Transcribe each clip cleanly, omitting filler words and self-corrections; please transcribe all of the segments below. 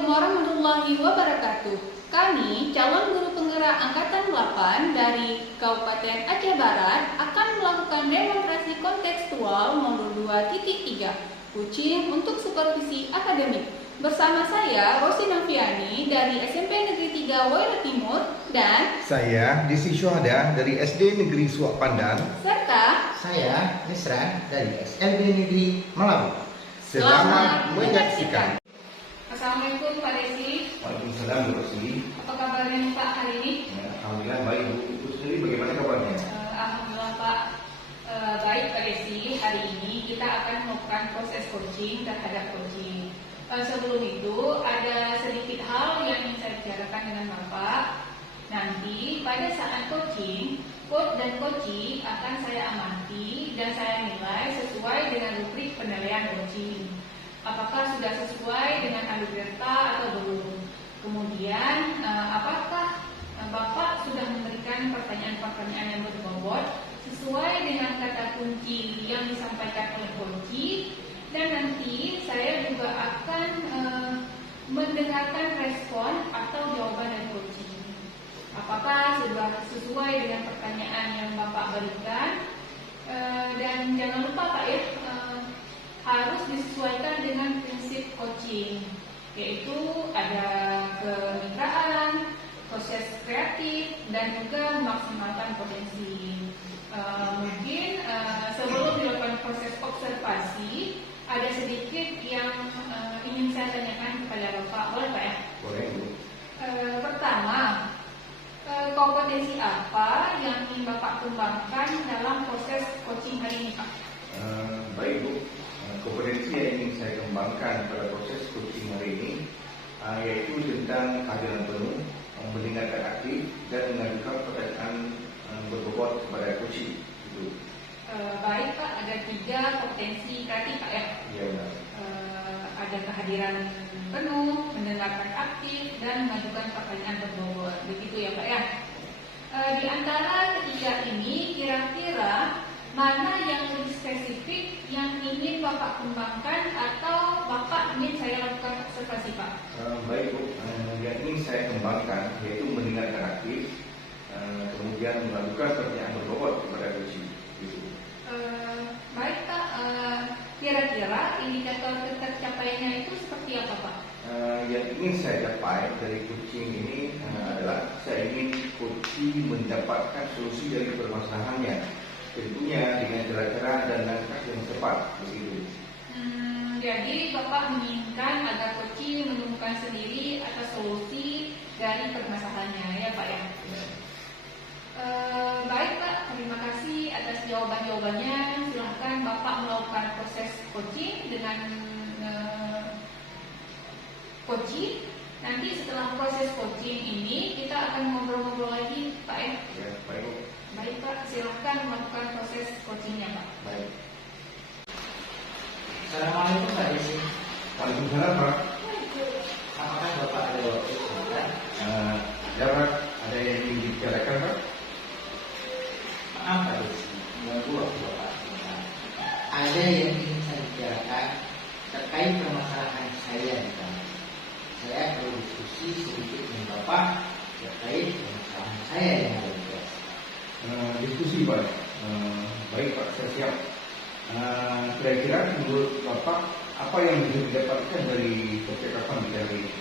Assalamualaikum warahmatullahi wabarakatuh. Kami, calon guru penggerak Angkatan 8 dari Kabupaten Aceh Barat akan melakukan demonstrasi kontekstual modul 2.3, Kucing untuk supervisi akademik. Bersama saya, Rosi Nafiani dari SMP Negeri 3 Waila Timur dan saya, Desi Syuhada dari SD Negeri Suak Pandan, serta saya, Nisran dari SLB Negeri Melabu. Selamat menyaksikan. Assalamualaikum Pak Desi. Waalaikumsalam Bu Rosi. Apa kabarnya Pak hari ini? Ya, alhamdulillah baik Bu. Ibu sendiri bagaimana kabarnya? Alhamdulillah Pak. Baik Pak Desi, hari ini kita akan melakukan proses coaching terhadap coaching. Sebelum itu ada sedikit hal yang ingin saya bicarakan dengan Bapak. Nanti pada saat coaching, coach dan coaching akan saya amati dan saya nilai sesuai dengan rubrik penilaian coaching. Apakah sudah sesuai dengan algoritma atau belum? Kemudian, apakah Bapak sudah memberikan pertanyaan-pertanyaan yang berbobot sesuai dengan kata kunci yang disampaikan oleh coaching? Dan nanti saya juga akan mendengarkan respon atau jawaban dari coaching. Apakah sudah sesuai dengan pertanyaan yang Bapak berikan? Dan jangan lupa Pak ya, harus disesuaikan dengan prinsip coaching, yaitu ada kemitraan, proses kreatif, dan juga memaksimalkan potensi. Mungkin sebelum dilakukan proses observasi, ada sedikit yang ingin saya tanyakan kepada Bapak, boleh Pak ya? Boleh Bu. Pertama, kompetensi apa yang ingin Bapak kembangkan dalam proses coaching hari ini Pak? Baik Bu. Kompetensi yang ingin saya kembangkan pada proses coaching hari ini yaitu tentang kehadiran penuh, mendengarkan aktif, dan mengajukan pertanyaan berbobot kepada coaching. Itu. Baik Pak, ada 3 kompetensi kreatif Pak ya? Iya benar. Ada kehadiran penuh, mendengarkan aktif, dan mengajukan pertanyaan berbobot. Begitu ya Pak ya? Di antara ketiga ini, kira-kira mana yang lebih spesifik yang ingin Bapak kembangkan atau Bapak ingin saya lakukan observasi Pak? Baik Bu, yang ingin saya kembangkan yaitu mendengarkan aktif, kemudian melakukan pertanyaan berbobot kepada coaching. Gitu. Baik Pak, kira-kira indikator tercapainya itu seperti apa Pak? Yang ingin saya capai dari coaching ini adalah saya ingin coaching mendapatkan solusi dari permasalahannya. Tentunya dengan cara-cara dan langkah yang tepat begitu. Jadi Bapak menginginkan agar coaching menemukan sendiri atas solusi dari permasalahannya ya Pak ya? Baik Pak, terima kasih atas jawaban-jawabannya. Silahkan Bapak melakukan proses coaching dengan coaching. Nanti setelah proses coaching ini kita akan ngobrol-ngobrol lagi Pak ya? Ya, baik Bu. Baik Pak, silahkan melakukan proses coachingnya Pak. Baik. Assalamualaikum Pak Desi. Waalaikumsalam Pak. Apakah Bapak ada waktu sebentar? Ya Pak, ada yang ingin dibicarakan Pak? Maaf Pak Desi, mengganggu waktu Bapak sebentar. Ada yang ingin saya bicarakan terkait permasalahan saya di kampus. Saya perlu diskusi sedikit dengan Bapak terkait permasalahan saya yang ada di kelas. Diskusi Pak. Baik Pak, saya siap. Kira-kira menurut Bapak apa yang bisa didapatkan dari percakapan kita hari ini?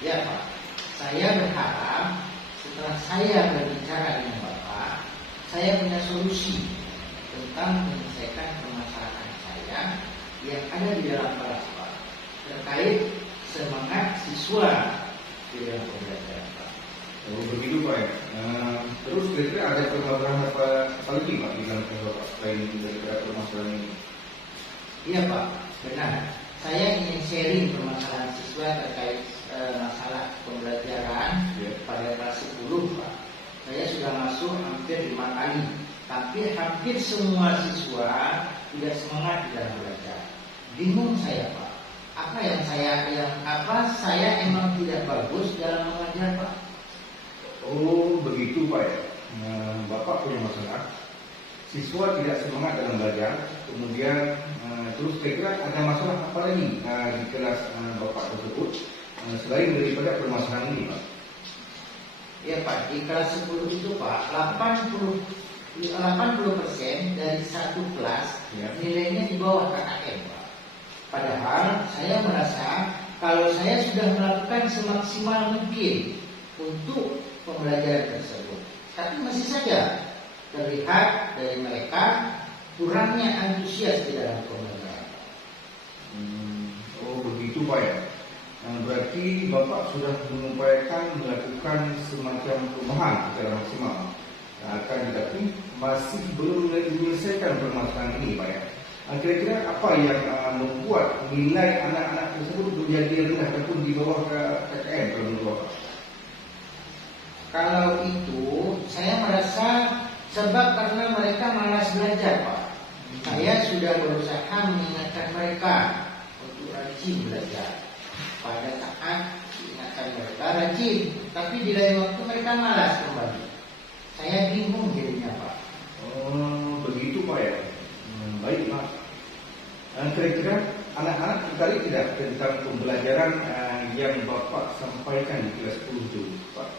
Ya Pak, saya berharap setelah saya berbicara dengan Bapak, saya punya solusi tentang menyelesaikan permasalahan saya yang ada di dalam kelas Pak, terkait semangat siswa di dalam pembelajaran Pak. Oh, begitu Pak ya. Terus kira-kira ada permasalahan apa lagi Pak di dalam kelas Bapak selain daripada permasalahan ini? Iya Pak, benar. Saya ingin sharing permasalahan siswa terkait masalah pembelajaran pada kelas 10 Pak. Saya sudah masuk hampir 5 kali, tapi hampir semua siswa tidak semangat di dalam belajar. Bingung saya Pak. Apa saya emang tidak bagus dalam mengajar Pak? Oh begitu Pak ya. Bapak punya masalah. Siswa tidak semangat dalam belajar, kemudian Terus kira-kira ada masalah apa lagi di kelas Bapak tersebut selain daripada permasalahan ini, Pak? Ya Pak, di kelas 10 itu Pak, 80% dari satu kelas nilainya di bawah KKM Pak. Padahal saya merasa kalau saya sudah melakukan semaksimal mungkin untuk pembelajaran tersebut, tapi masih saja terlihat dari mereka kurangnya antusias di dalam pembelajaran. Oh begitu Pak ya. Berarti Bapak sudah mengupayakan melakukan semacam perubahan secara maksimal. Akan tetapi masih belum menyelesaikan permasalahan ini Pak ya. Kira-kira apa yang membuat nilai anak-anak tersebut menjadi rendah ataupun di bawah KKM kalau menurut Bapak? Kalau itu saya merasa sebab karena mereka malas belajar Pak. Saya sudah berusaha mengingatkan mereka untuk rajin belajar. Pada saat diingatkan mereka rajin, tapi di lain waktu mereka malas kembali. Saya bingung jadinya Pak. Oh begitu Pak ya. Baik Pak. Kira-kira anak-anak tertarik tidak tentang pembelajaran yang Bapak sampaikan di kelas 10 itu Pak?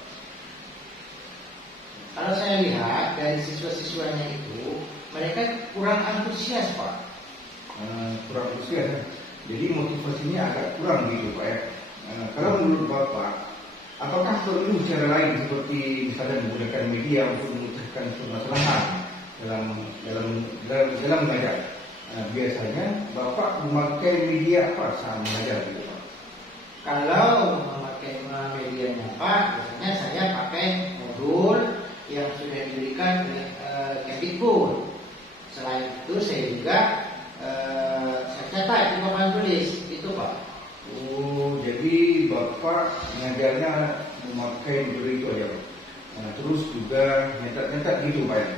Kalau saya lihat dari siswa-siswanya itu, mereka kurang antusias Pak. Kurang antusias ya? Jadi motivasinya agak kurang gitu Pak ya. Kalau menurut Bapak, apakah perlu cara lain seperti misalnya menggunakan media untuk memecahkan permasalahan dalam belajar? Biasanya Bapak memakai media apa saat mengajar gitu Pak? Kalau memakai medianya Pak, biasanya saya pakai modul yang sudah diberikan oleh Kemdikbud. Selain itu saya juga saya catat di papan tulis itu Pak. Oh, jadi Bapak mengajarnya memakai metode itu aja Pak. Terus juga nyetak-nyetak gitu Pak ya.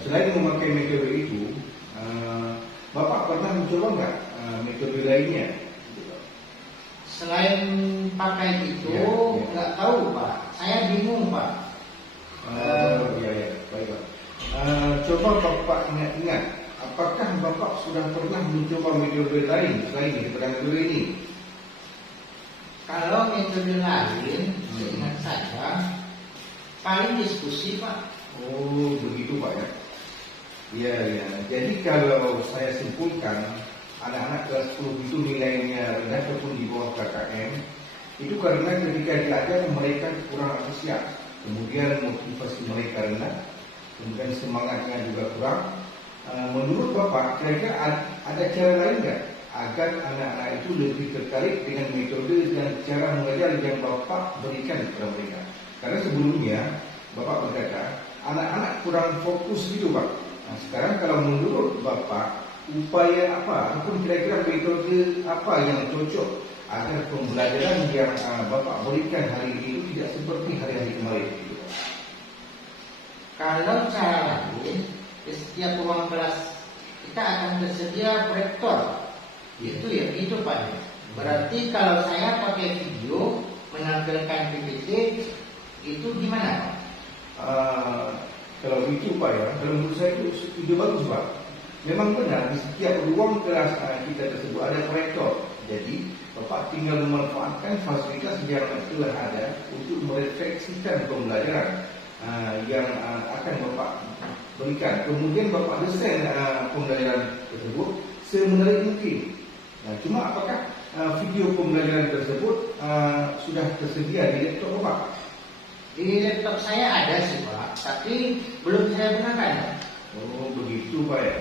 Selain memakai metode itu, Bapak pernah mencoba nggak metode lainnya? Selain pakai itu, nggak tahu Pak. Saya bingung Pak. Ya, baik Pak. Coba Bapak ingat-ingat, apakah Bapak sudah pernah mencoba metode lain selain daripada metode ini? Kalau metode lain, seingat saya paling diskusi Pak. Oh, begitu Pak ya. Iya. Jadi kalau saya simpulkan, anak-anak kelas 10 itu nilainya rendah ataupun di bawah KKM, itu karena ketika diajar mereka kurang antusias, kemudian motivasi mereka rendah, kemudian semangatnya juga kurang. Menurut Bapak, kira-kira ada cara lain nggak agar anak-anak itu lebih tertarik dengan metode dan cara mengajar yang Bapak berikan kepada mereka? Karena sebelumnya Bapak berkata anak-anak kurang fokus gitu Pak. Nah, sekarang kalau menurut Bapak, upaya apa ataupun kira-kira metode apa yang cocok agar pembelajaran yang Bapak berikan hari ini itu tidak seperti hari-hari kemarin gitu Pak? Kalau cara lain, di setiap ruang kelas kita akan tersedia proyektor. Itu ya gitu Pak. Berarti kalau saya pakai video menampilkan PPT itu gimana Pak? Kalau itu Pak ya, kalau menurut saya itu ide bagus Pak. Memang benar di setiap ruang kelas kita tersebut ada proyektor. Jadi Bapak tinggal memanfaatkan fasilitas yang telah ada untuk merefleksikan pembelajaran yang akan Bapak berikan. Kemudian Bapak desain pembelajaran tersebut semenarik mungkin. Nah, cuma apakah video pembelajaran tersebut sudah tersedia di laptop Bapak? Di laptop saya ada sih Pak, tapi belum saya gunakan. Oh begitu Pak ya.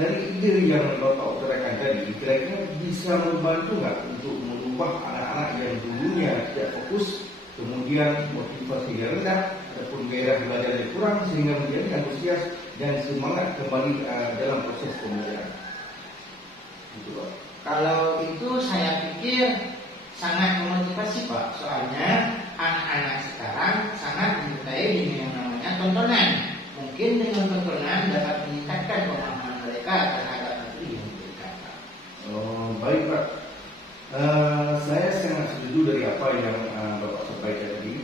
Dari ide yang Bapak utarakan tadi, kira-kira bisa membantu nggak untuk merubah anak-anak yang dulunya tidak fokus, kemudian motivasinya rendah ataupun gairah belajarnya kurang sehingga menjadi antusias dan semangat kembali dalam proses pembelajaran? Gitu Pak. Kalau itu saya pikir sangat memotivasi Pak, soalnya anak-anak sekarang sangat menyukai dengan yang namanya tontonan. Mungkin dengan tontonan dapat meningkatkan pemahaman mereka terhadap materi yang diberikan Pak. Oh baik Pak. Saya sangat setuju dari apa yang Bapak sampaikan tadi.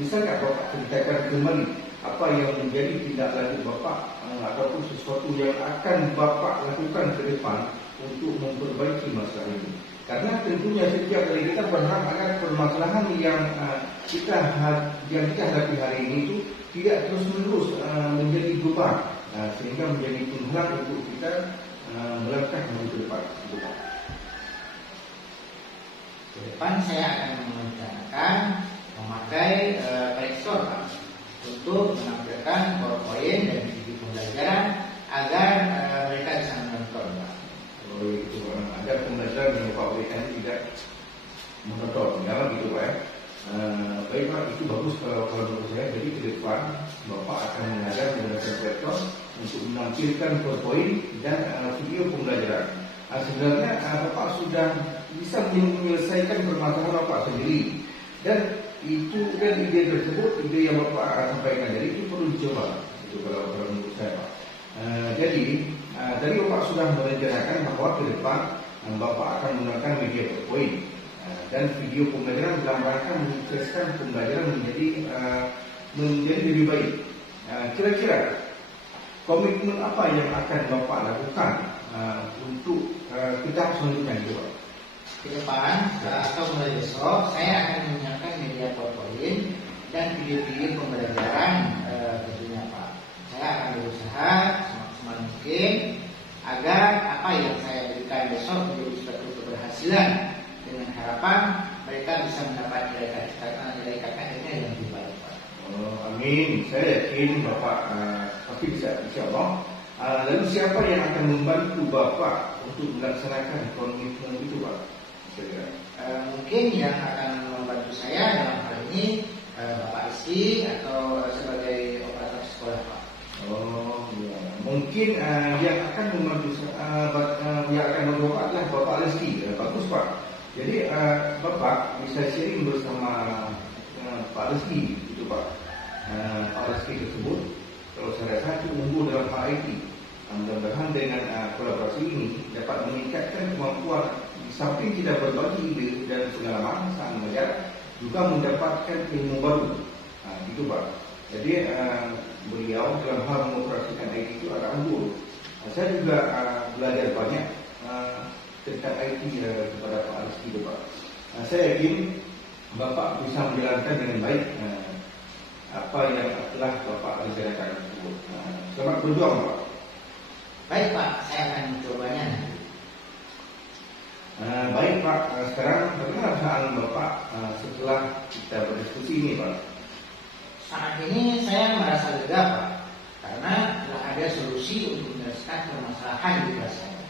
Bisa nggak Bapak ceritakan kembali apa yang menjadi tindak lanjut Bapak ataupun sesuatu yang akan Bapak lakukan ke depan untuk memperbaiki masalah ini. Karena tentunya setiap kali kita berharap agar permasalahan yang kita hadapi hari ini itu tidak terus-menerus menjadi beban, sehingga menjadi penghalang untuk kita melangkah menuju ke depan. Ke depan saya akan merencanakan memakai Plexstore Pak, untuk menampilkan PowerPoint dan video pembelajaran agar mereka bisa menonton Pak. Oh itu, agar pembelajaran yang Bapak berikan tidak menonton, jangan gitu Pak ya. Baik Pak, itu bagus kalau menurut saya. Jadi ke depan Bapak akan mengajar menggunakan Plexstore untuk menampilkan PowerPoint dan video pembelajaran. Sebenarnya Bapak sudah bisa menyelesaikan permasalahan Bapak sendiri, dan ide tersebut, ide yang Bapak sampaikan jadi itu perlu dicoba. Itu kalau menurut saya Pak. Jadi tadi Bapak sudah merencanakan bahwa ke depan Bapak akan menggunakan media PowerPoint dan video pembelajaran dalam rangka menyukseskan pembelajaran menjadi lebih baik. Kira-kira komitmen apa yang akan Bapak lakukan untuk kita selanjutnya gitu Pak? Ke depan atau mulai besok saya akan menyiapkan media PowerPoint dan video-video pembelajaran tentunya Pak. Saya akan berusaha semaksimal mungkin agar apa yang saya berikan besok menjadi suatu keberhasilan, dengan harapan mereka bisa mendapat nilai KKN-nya yang lebih baik Pak. Amin. Saya yakin Bapak pasti bisa, insya Allah. Lalu siapa yang akan membantu Bapak untuk melaksanakan komitmen itu Pak? Mungkin yang akan membantu saya dalam hal ini Bapak Rizky atau sebagai operator sekolah Pak. Oh ya. Mungkin yang akan membantu yang akan membantu Bapak adalah Bapak Rizky. Bagus Pak. Jadi Bapak bisa sharing bersama Pak Rizky itu Pak. Pak Rizky tersebut kalau saya rasa itu unggul dalam hal IT. Mudah-mudahan dengan kolaborasi ini dapat meningkatkan kemampuan di samping kita berbagi ide dan pengalaman saat mengajar, juga mendapatkan ilmu baru. Gitu Pak. Jadi beliau dalam hal mengoperasikan IT itu agak unggul. Saya juga belajar banyak tentang IT kepada Pak Rizky itu Pak. Saya yakin Bapak bisa menjalankan dengan baik apa yang telah Bapak rencanakan tersebut. Selamat berjuang Pak. Baik Pak, saya akan mencobanya nanti. Baik Pak, sekarang bagaimana perasaan Bapak setelah kita berdiskusi ini Pak? Saat ini saya merasa lega Pak, karena telah ada solusi untuk menyelesaikan permasalahan di kelas saya.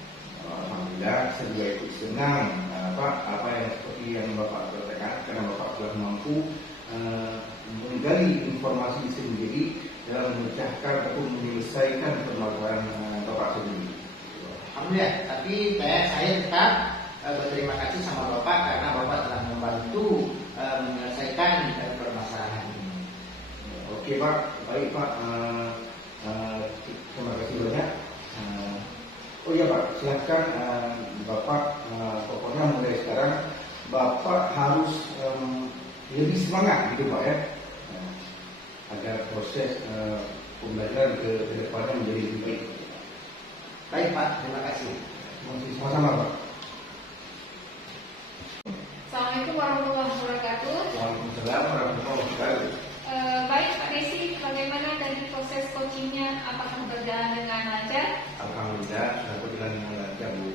Alhamdulillah, saya juga ikut senang Pak, apa yang seperti yang Bapak katakan, karena Bapak telah mampu menggali informasi sendiri dalam memecahkan ataupun menyelesaikan permasalahan Bapak sendiri. Alhamdulillah, tapi saya tetap berterima kasih sama Bapak karena Bapak telah membantu menyelesaikan permasalahan ini. Oke Pak, baik Pak, terima kasih banyak. Oh iya Pak, silahkan Bapak, pokoknya mulai sekarang Bapak harus lebih semangat gitu Pak ya, agar proses pembelajaran ke depannya menjadi lebih baik. Baik Pak, terima kasih. Sama-sama Pak. Assalamualaikum warahmatullahi wabarakatuh. Waalaikumsalam warahmatullahi wabarakatuh. Baik Pak Desi, bagaimana dari proses coachingnya? Apakah berjalan dengan lancar? Alhamdulillah sudah berjalan dengan lancar Bu.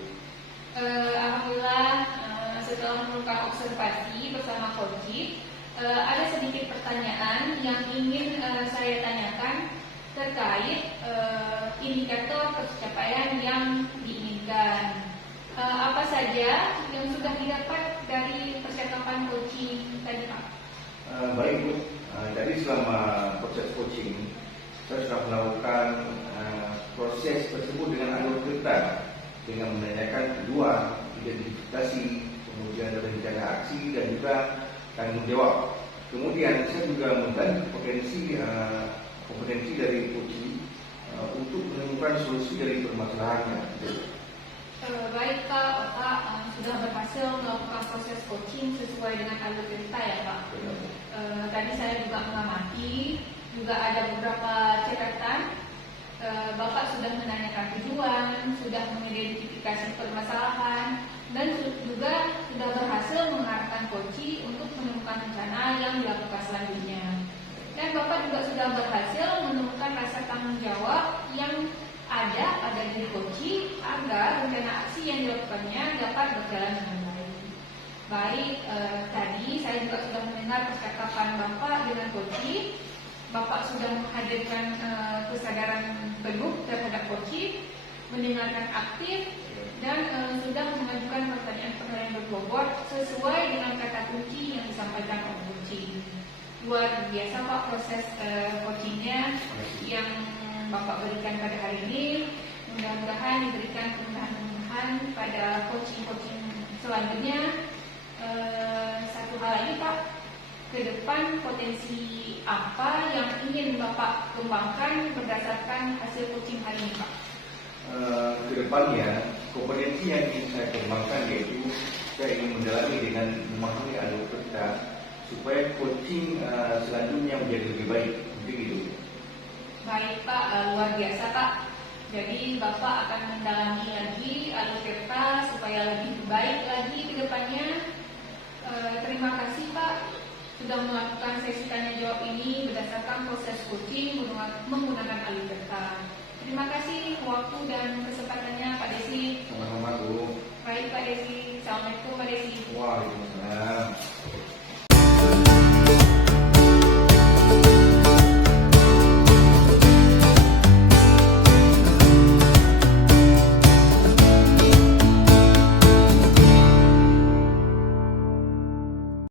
Alhamdulillah, setelah melakukan observasi bersama coaching, ada sedikit pertanyaan yang ingin saya tanyakan terkait indikator pencapaian yang diinginkan. Apa saja yang sudah didapat dari percakapan coaching tadi Pak? Baik Bu, jadi selama proses coaching saya sudah melakukan proses tersebut dengan alur cerita, dengan menanyakan kedua identifikasi, kemudian rencana aksi dan juga tanggung jawab. Kemudian saya juga menggali kompetensi dari coaching untuk menemukan solusi dari permasalahannya. Baik Pak sudah berhasil melakukan proses coaching sesuai dengan alur cerita ya Pak. Tadi saya juga mengamati juga ada beberapa catatan. Bapak sudah menanyakan tujuan, sudah mengidentifikasi permasalahan, dan juga sudah berhasil mengarahkan Koci untuk menemukan rencana yang dilakukan selanjutnya. Dan Bapak juga sudah berhasil menemukan rasa tanggung jawab yang ada pada diri Koci agar rencana aksi yang dilakukannya dapat berjalan dengan baik. Baik, tadi saya juga sudah mendengar percakapan Bapak dengan Koci. Bapak sudah menghadirkan kesadaran penuh terhadap Koci, mendengarkan aktif, dan sudah mengajukan pertanyaan-pertanyaan berbobot sesuai dengan kata kunci yang disampaikan oleh Koci. Luar biasa Pak proses coachingnya yang Bapak berikan pada hari ini. Mudah-mudahan diberikan kemudahan-kemudahan pada coaching-coaching selanjutnya. Satu hal lagi Pak, ke depan potensi apa yang ingin Bapak kembangkan berdasarkan hasil coaching hari ini Pak? Kedepannya kompetensi yang ingin saya kembangkan yaitu saya ingin mendalami dengan memahami alur kerja supaya coaching selanjutnya menjadi lebih baik. Begitu. Baik Pak, luar biasa Pak. Jadi Bapak akan mendalami lagi alur kerja supaya lebih baik lagi ke depannya. Terima kasih Pak sudah melakukan sesi tanya jawab ini berdasarkan proses coaching menggunakan alur kerja. Terima kasih waktu dan kesempatannya Pak Desi. Sama-sama Bu. Baik Pak Desi. Assalamualaikum Pak Desi. Waalaikumsalam.